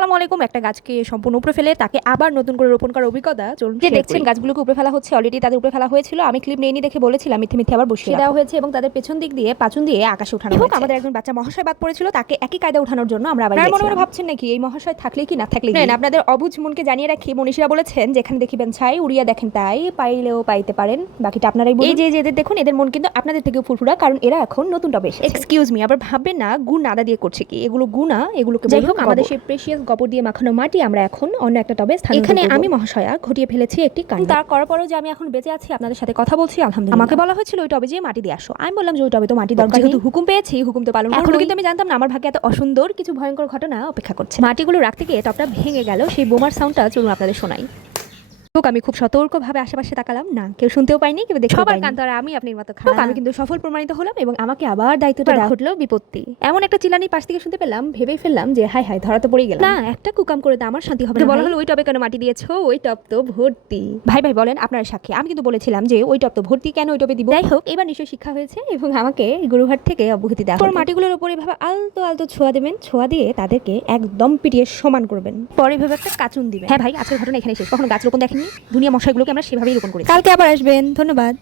আসসালামু আলাইকুম। একটা গাছকে সম্পূর্ণ উপরে ফেলে তাকে আবার নতুন করে রোপণ করার অভিজ্ঞতা চলুন যে শেয়ার দেখছেন করি। গাছগুলোকে উপরে ফেলা হচ্ছে, অলরেডি তাদের উপরে ফেলা হয়েছিল। আমি ক্লিপ নেইনি দেখে বলেছিলাম মিথ্যে মিথ্যে আবার বসিয়ে দেওয়া রাখো। হয়েছে এবং তাদের পেছন দিক দিয়ে পাচুন দিয়ে আকাশে উঠানো হোক, হয়েছে। আমাদের একজন বাচ্চা মহাশয় বাদ পড়েছিল, তাকে একই কায়দা উঠানোর জন্য আমরা আবার আপনারা মনে গিয়েছিলাম। মনে ভাবছেন নাকি এই মহাশয় থাকলে কি না থাকলে নেন, কি? আপনাদের অবুঝ মনকে জানিয়ে রাখি, মনীষীরা বলেছেন যেখানে দেখিবেন ছাই উড়িয়া দেখেন তাই, পাইলেও পাইতে পারেন, বাকিটা আপনারাই বলুন। এই যে এদের দেখুন, এদের মন কিন্তু আপনাদের থেকেও ফুরফুরা, কারণ এরা এখন নতুন টবে এসেছে। এক্সকিউজ মি, আবার ভাববেন না গুণ আদা দিয়ে করছে কি, এগুলো গুণা, এগুলোকে যাই হোক আমাদের সেই প্রেশিয়াস গোবর দিয়ে মাখানো মাটি আমরা এখন অন্য একটা টবে স্থানান্তর করব। এখানে আমি মহাশয়া ঘটিয়ে ফেলেছি একটি কাণ্ড। তার করার পরেও যে আমি এখন বেঁচে আছি, আপনাদের সাথে কথা বলছি, আলহামদুলিল্লাহ। আমাকে বলা হয়েছিল ওই টবে যে মাটি দিয়ে আসো, আমি বললাম যে ওই টবে তো মাটি দরকার, যেহেতু হুকুম পেয়েছি হুকুম তো পালন করব। এখনো কিন্তু আমি জানতাম না আমার ভাগ্যে এত অসুন্দর কিছু ভয়ঙ্কর ঘটনা অপেক্ষা করছে। মাটিগুলো রাখতে গিয়ে টবটা ভেঙে গেল, সেই বোমার সাউন্ডটা চলুন আপনাদের শোনাই। আমি খুব সতর্কভাবে আশেপাশে তাকালাম, না কেউ শুনতেও পাইনি, কেউ দেখতেও পাইনি। সবার কান্তরা আমি আপনার মতো খারাপ। আমি কিন্তু সফল প্রমাণিত হলাম এবং আমাকে আবার দায়িত্বটা দেওয়া ঘটলো বিপত্তি। এমন একটা চিল্লানি পাশ থেকে শুনতে পেলাম, ভেবেই ফেললাম যে হাই হাই ধরা তো পড়ে গেলাম। না, একটা কুকাম করে তো আমার শান্তি হবে না। বলা হলো ওই টবে কেন মাটি দিয়েছো, ওই টব তো ভর্তি। ভাই ভাই বলেন আপনার সাক্ষী, আমি কিন্তু বলেছিলাম যে ওই টব তো ভর্তি, কেন ওই টবে দিব? যাই হোক, এবার নিশ্চয়ই শিক্ষা হয়েছে এবং আমাকে গুরুহাট থেকে অব্যাহতি দেওয়া হলো। মাটিগুলোর উপর এভাবে আলতো আলতো ছোঁয়া দেবেন, ছোঁয়া দিয়ে তাদেরকে একদম পিটিয়ে সমান করবেন, পরে এভাবে একটা কাচুন দিবেন। হ্যাঁ ভাই, আজকের ঘটনা এখানে শেষ। কখনো গাছ রোপণ দেখেননি? দুনিয়া মশাইগুলোকে আমরা সেভাবেই রোপণ করি। কালকে আবার আসবেন, ধন্যবাদ।